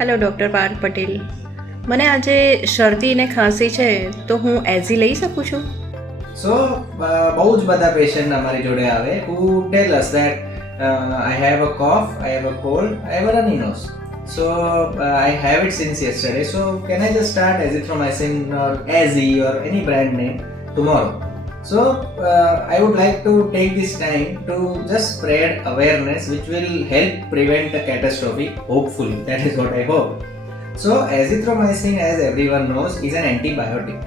Hello doctor Parth Patel. મને આજે શરદી ને ખાંસી છે તો હું એઝી લઈ શકું છું? So, બહુ જ બધા પેશન્ટ અમારી જોડે આવે who tell us that I have a cough, I have a cold, I have a runny nose. So, I have it since yesterday. So, can I just start Azithromycin or Azi or any brand name tomorrow? So, I would like to take this time to just spread awareness which will help prevent a catastrophe, hopefully. That is what I hope. So, Azithromycin, as everyone knows, is an antibiotic.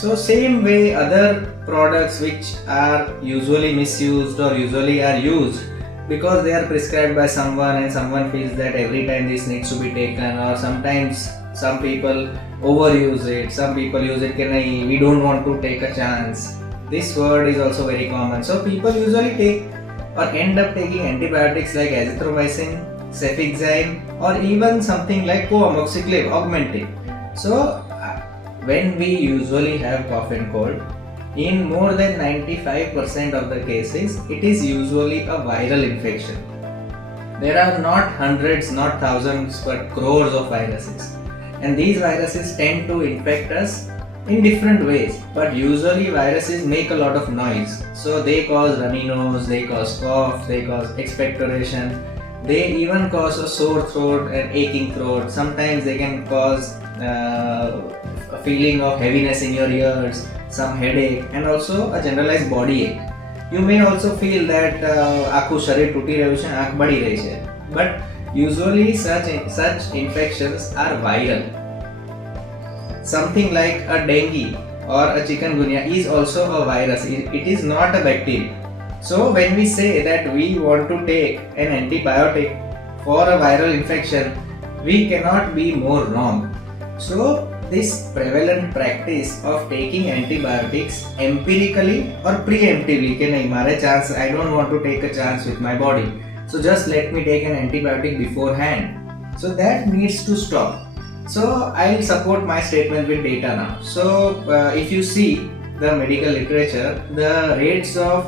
So same way other products which are usually misused or usually are used because they are prescribed by someone and someone feels that every time this needs to be taken, or sometimes some people overuse it, some people use it, we don't want to take a chance. This word is also very common. So people usually take or end up taking antibiotics like azithromycin, cefixime, or even something like coamoxiclav, augmentin. So when we usually have cough and cold, in more than 95% of the cases, it is usually a viral infection. There are not hundreds, not thousands, but crores of viruses. And these viruses tend to infect us in different ways. But usually viruses make a lot of noise. So they cause runny nose, they cause cough, they cause expectoration. They even cause a sore throat and aching throat. Sometimes they can cause a feeling of heaviness in your ears, some headache, and also a generalized body ache. You may also feel that આખું શરીર તૂટી રહ્યું છે, આંખ બળી રહી છે. But usually such infections are viral. Something like a dengue or a chikungunya is also a virus. It is not a bacteria. So when we say that we want to take an antibiotic for a viral infection, we cannot be more wrong. So this prevalent practice of taking antibiotics empirically or preemptively, I don't want to take a chance with my body, so just let me take an antibiotic beforehand. So that needs to stop. So I'll support my statement with data now. So if you see the medical literature, the rates of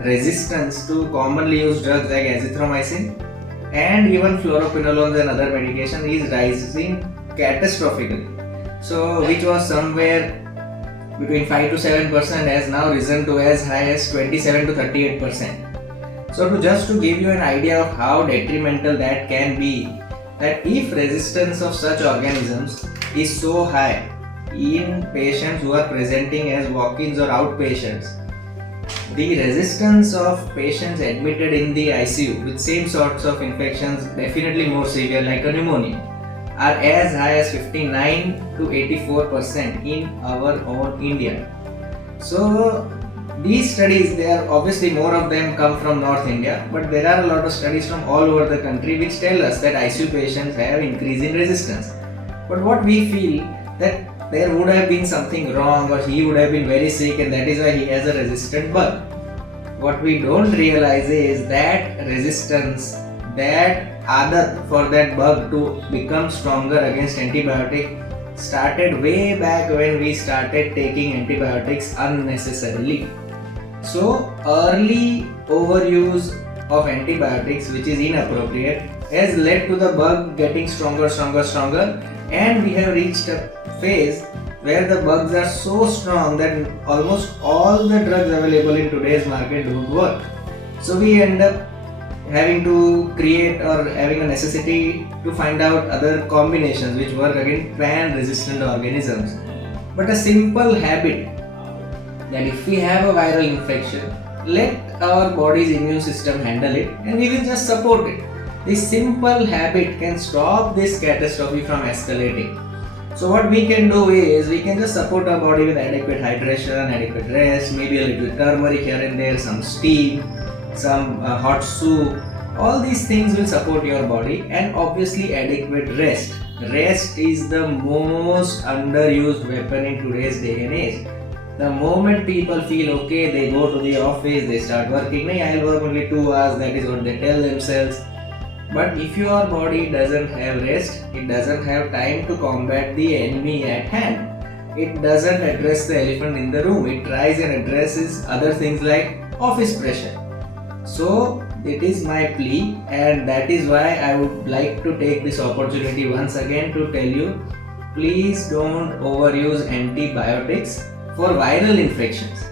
resistance to commonly used drugs like azithromycin and even fluoroquinolones and other medication is rising catastrophically. So which was somewhere between 5 to 7% has now risen to as high as 27 to 38%. So to give you an idea of how detrimental that can be, that if resistance of such organisms is so high in patients who are presenting as walk-ins or outpatients, the resistance of patients admitted in the ICU with same sorts of infections, definitely more severe like a pneumonia, are as high as 59 to 84% in our own India. So these studies, there are obviously more of them come from North India, but there are a lot of studies from all over the country which tell us that ICU patients have increasing resistance. But what we feel that there would have been something wrong, or he would have been very sick and that is why he has a resistant bug. What we don't realize is that resistance, that adat for that bug to become stronger against antibiotic started way back when we started taking antibiotics unnecessarily. So early overuse of antibiotics, which is inappropriate, has led to the bug getting stronger, and we have reached a phase where the bugs are so strong that almost all the drugs available in today's market don't work. So we end up having to create or having a necessity to find out other combinations which work against pan-resistant organisms. But a simple habit that if we have a viral infection, let our body's immune system handle it and we will just support it. This simple habit can stop this catastrophe from escalating. So what we can do is we can just support our body with adequate hydration, adequate rest, maybe a little turmeric here and there, some steam, some hot soup. All these things will support your body, and obviously adequate rest. Rest is the most underused weapon in today's day and age. The moment people feel okay, they go to the office, they start working. I'll work only 2 hours, that is what they tell themselves. But if your body doesn't have rest, it doesn't have time to combat the enemy at hand. It doesn't address the elephant in the room. It tries and addresses other things like office pressure. So it is my plea, and that is why I would like to take this opportunity once again to tell you, please don't overuse antibiotics for viral infections.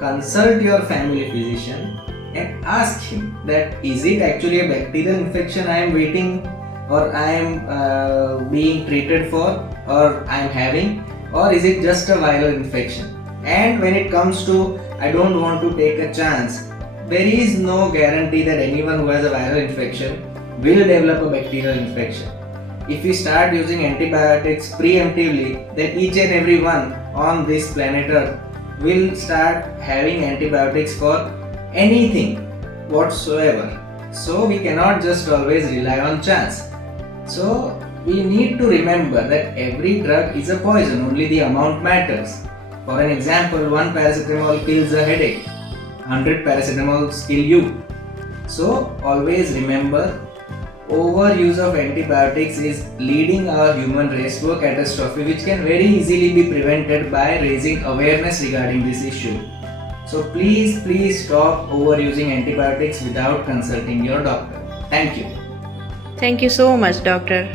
Consult your family physician and ask him that is it actually a bacterial infection I am waiting or I am being treated for or I am having, or is it just a viral infection. And when it comes to I don't want to take a chance, there is no guarantee that anyone who has a viral infection will develop a bacterial infection. If we start using antibiotics preemptively, then each and every one on this planet Earth will start having antibiotics for anything whatsoever. So we cannot just always rely on chance. So we need to remember that every drug is a poison, only the amount matters. For an example, 1 paracetamol kills a headache, 100 paracetamols kill you. So always remember, overuse of antibiotics is leading our human race to a catastrophe which can very easily be prevented by raising awareness regarding this issue. So please stop overusing antibiotics without consulting your doctor. Thank you. Thank you so much, doctor.